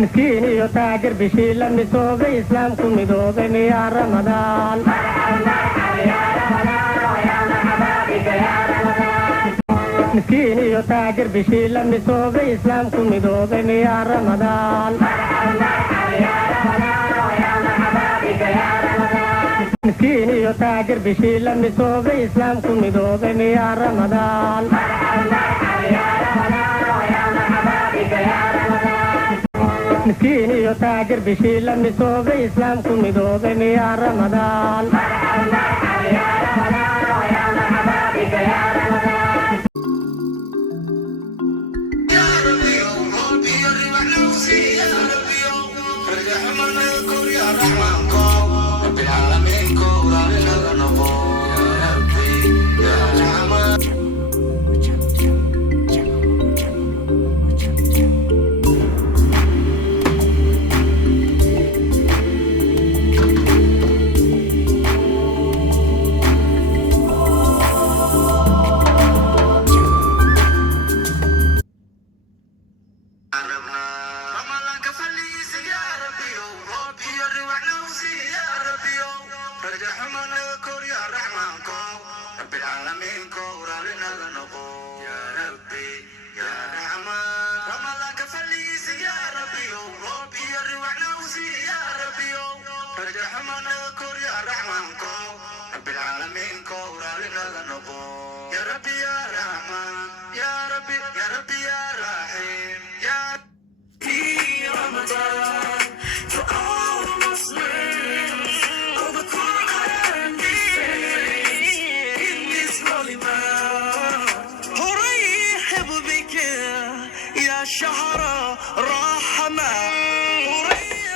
مسكين يتاجر بشيل المسوق إسلام كل مدوق يا رمضان مسكين يتاجر بشيل المسوق إسلام كل مدوق يا رمضان مسكين يتاجر بشيل المسوق إسلام كل مدوق يا رمضان مسكين يتاجر بشيل المسوق إسلام كل مدوق يا رمضان شهر رحمة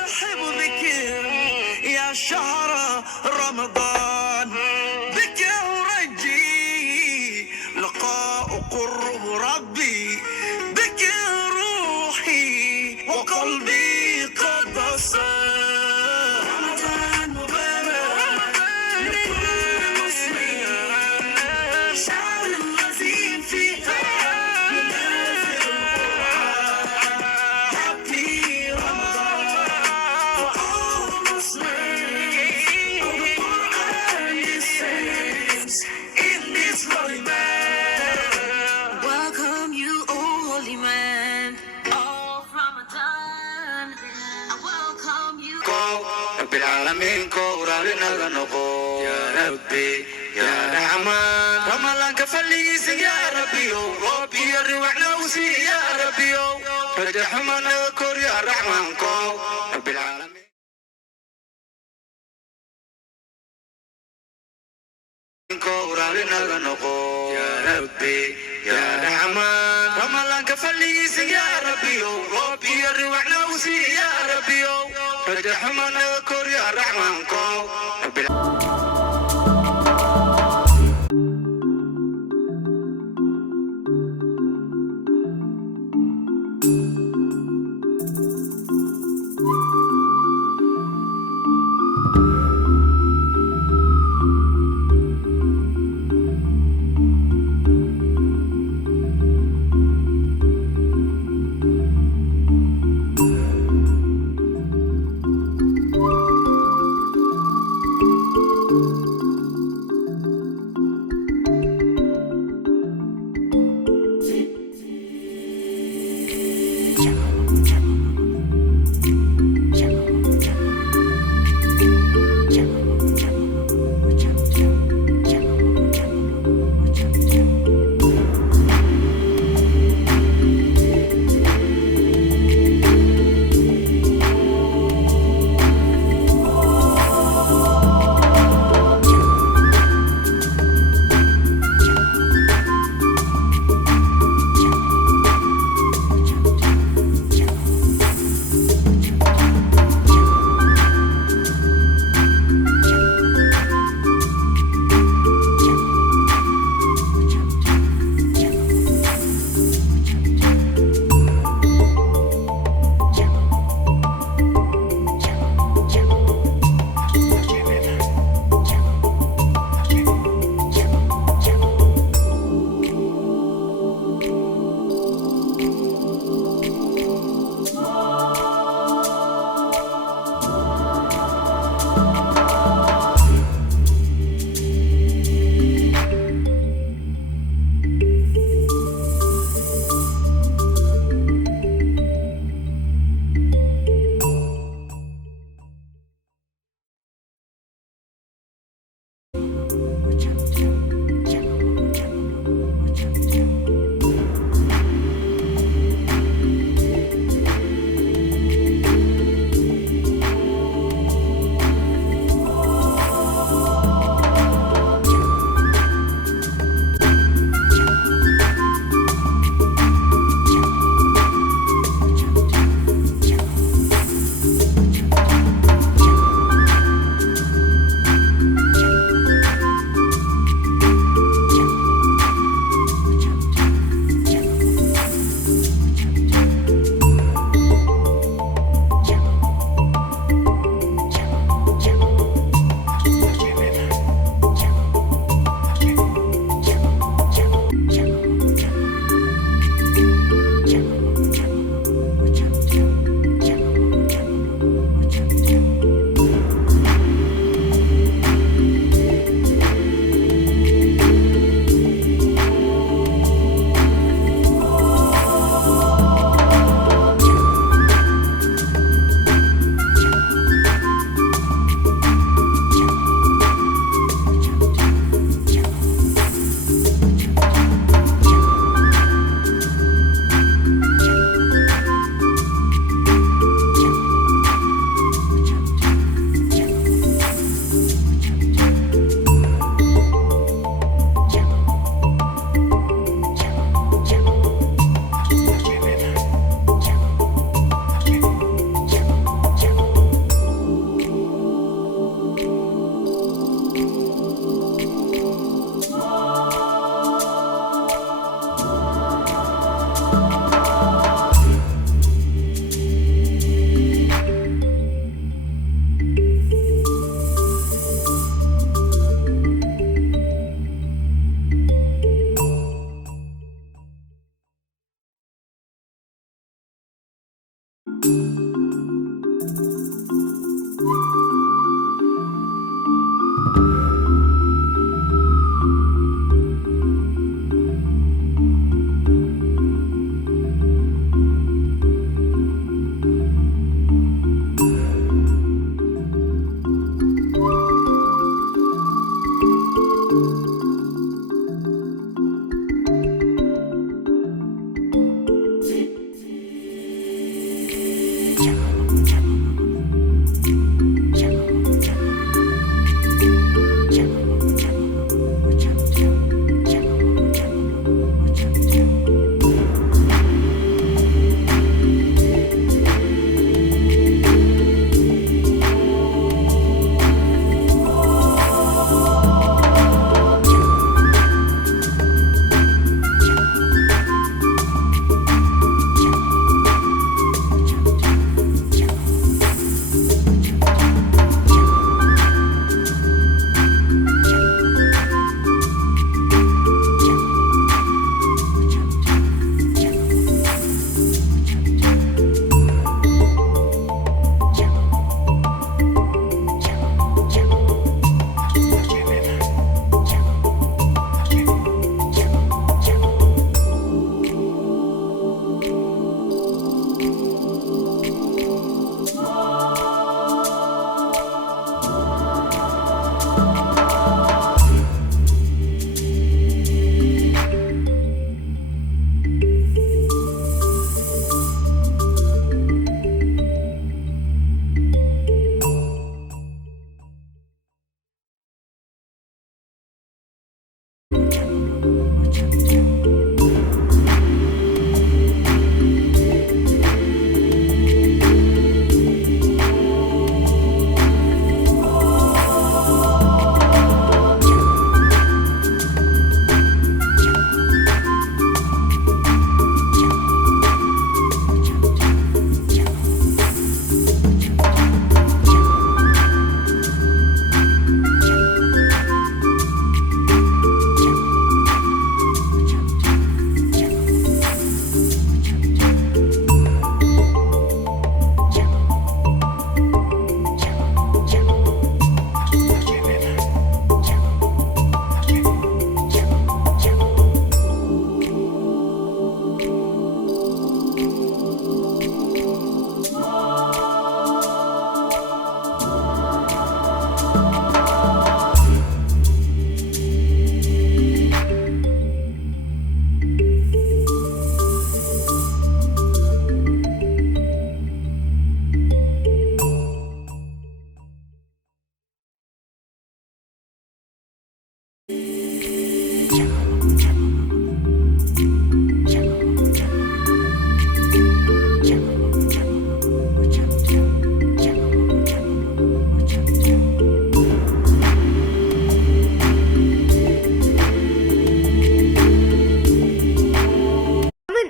أرحب بك يا شهر رمضان بك أرجي لقاء قرب ربي بك روحي وقلبي قد صار رمضان مبارك لكل مسلم شعر الذي فيه بالعالمين كورا لنا نقول يا ربي يا رحمن رمضان كفليس يا ربي ربي يروحنا وسي يا ربي رجح من نذكر يا رحمن كو بالعالمين كورا لنا نقول يا ربي يا رحمن رمضان كفليس يا ربي ربي يروحنا وسي يا ربي رجح من نذكر يا رحمن كو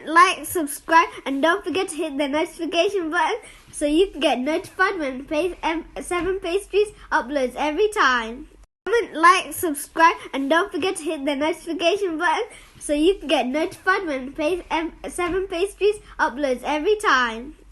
Like, subscribe, and don't forget to hit the notification button so you can get notified when SAUM Pastries uploads every time. Comment, like, subscribe, and don't forget to hit the notification button so you can get notified when SAUM Pastries uploads every time.